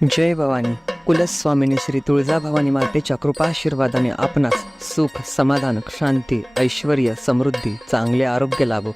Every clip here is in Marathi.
जय भवानी. कुलस्वामिनी श्री तुळजाभवानी मातेच्या कृपाशीर्वादाने आपणास सुख, समाधान, शांती, ऐश्वर्य, समृद्धी, चांगले आरोग्य लाभो,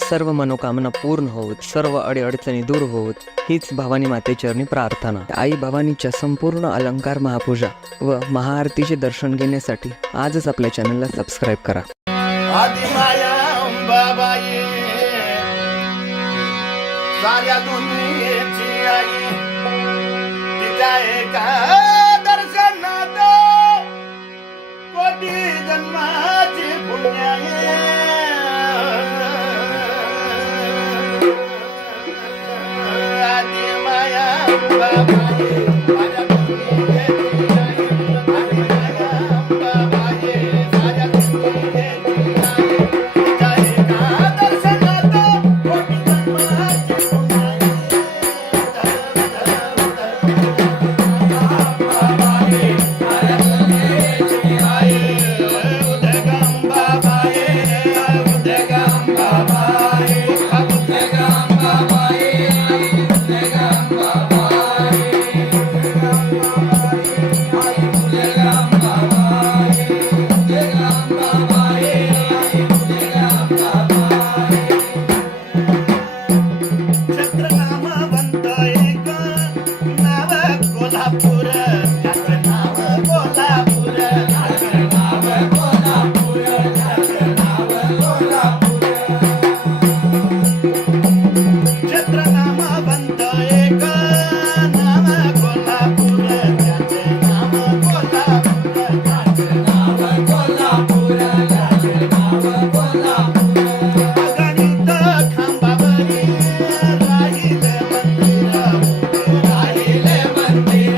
सर्व मनोकामना पूर्ण होत, सर्व अडीअडचणी दूर होत, हीच भवानी मातेचरणी प्रार्थना. आई भवानीच्या संपूर्ण अलंकार महापूजा व महाआरतीचे दर्शन घेण्यासाठी आजच आपल्या चॅनलला सबस्क्राईब करा. आदिमाया अंबाबाई साऱ्या दुनियेची आई, तिच्या एका दर्शनात कोटी जन्माची पुण्याई. आदिमाया अंबाबाई माझ्या दुनियेची आई, आदिमाया अंबाबाई साऱ्या दुनियेची आई, तिच्या एका दर्शनात कोटी जन्माची पुण्याई. छत्रनामवंत एक नाव कोल्हापूर, त्याचं नाव कोल्हापूर, त्याचं नाव कोल्हापूर, त्याचं नाव कोल्हापूर. छत्रनामवंत एक नाव कोल्हापूर, त्याचं नाव कोल्हापूर, त्याचं नाव कोल्हापूर, त्याचं नाव कोल्हापूर. अगणित खांबावरी राहिले मंदिर,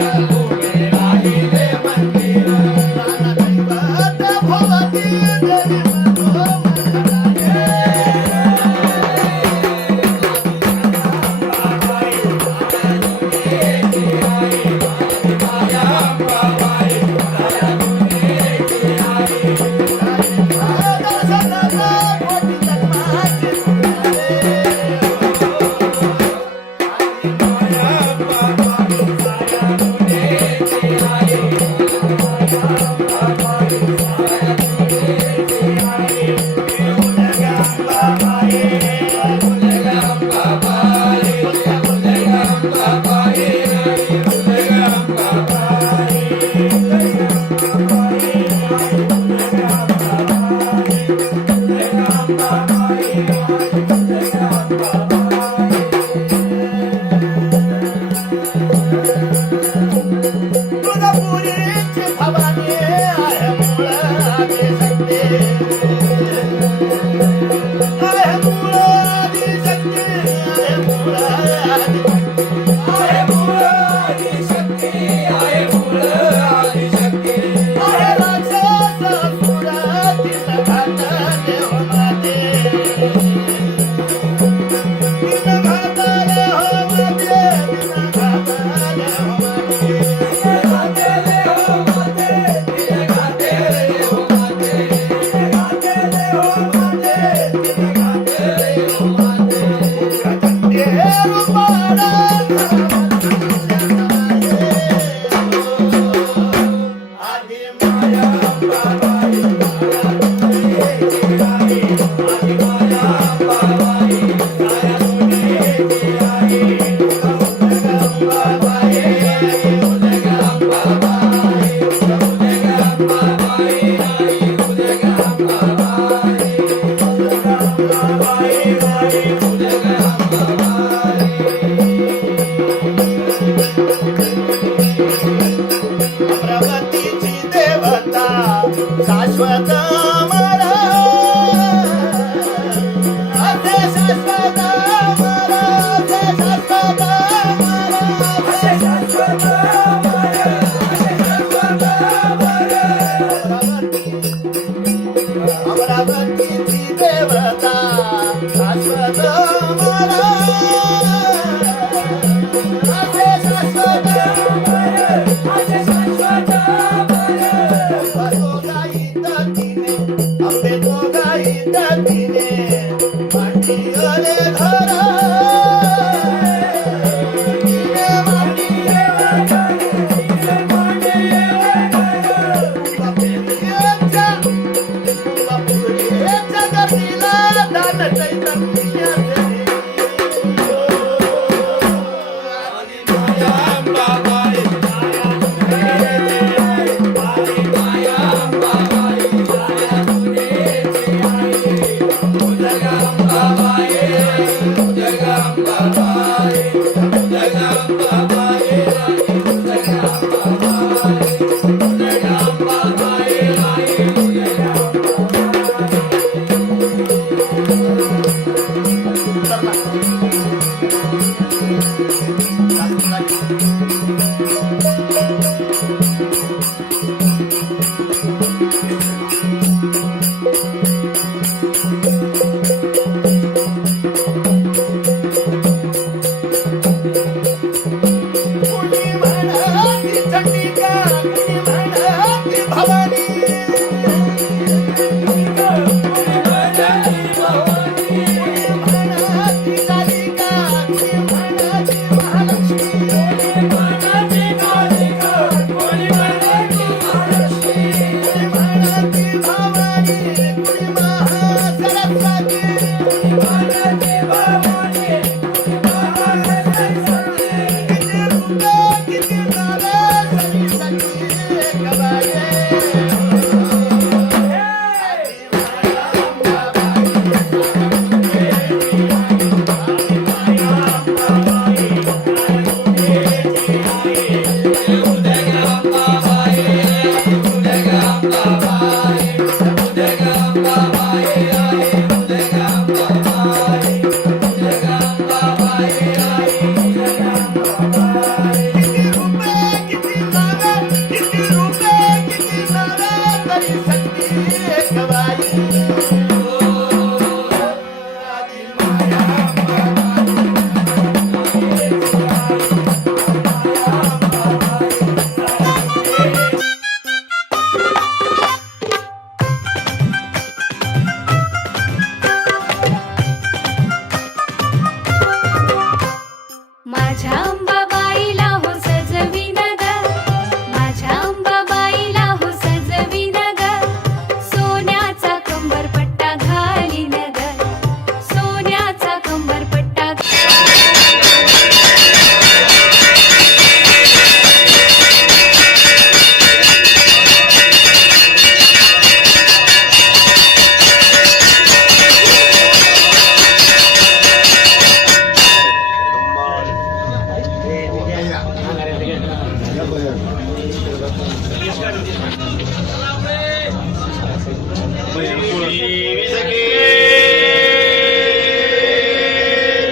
देवी सखे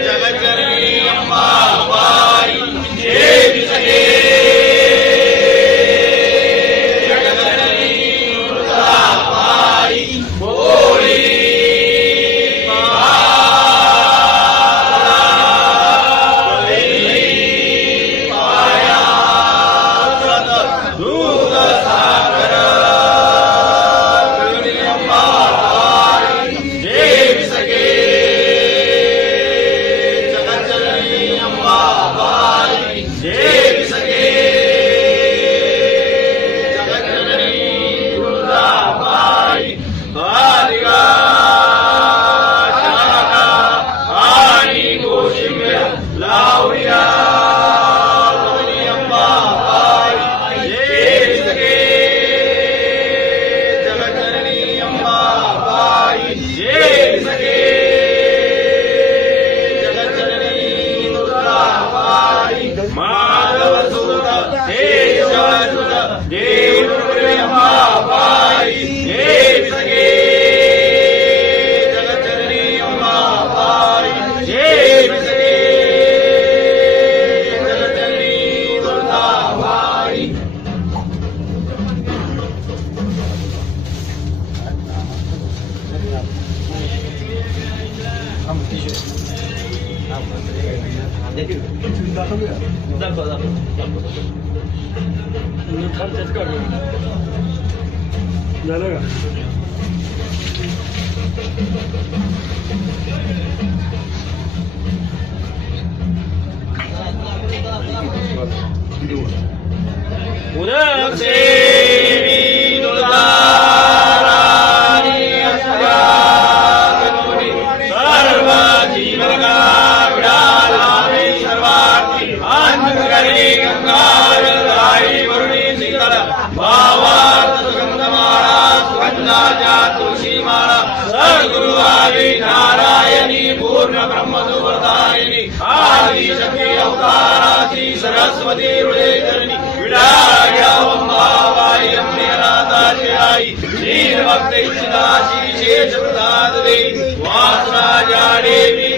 जगज्जननी अंबाबाई देवी सखे जगज्जननी दुर्गाबाई भोळी दूध सागर देवी सखे जगज्जननी अंबाबाई देवी सखे जगज्जननी दुर्गाबाई बालिका शाखा आणि गोशिंब्या लावल्या अंबाबाई देवी सखे जगज्जननी अंबाबाई देवी सखे जगज्जननी दुर्गाबाई माधव सुत केशवसुत देवी अंबाबाई देवी सखे जगज्जननी अंबाबाई देवी सखे जगज्जननी दुर्गाबाई झालं का उदक सेवी दुलाराणी अस्यागमनी सर्व जीवनका विडालावे सर्वार्थी अंधकरी गंगार राई वरुणी शीतल भावार्थ सुगंधमाळा सुगंधाच्या तुळशीमाळा सद्गुरु आदी नारायणी पूर्ण ब्रह्मदुर्वदायिनी आदि शक्ती अवताराची सरस्वती हृदयधरणी विडाळ्या अंबाबाई अंबेनाथाची आई दीन भक्त इच्छिताची शेष प्रसाद देई वासराजा देवी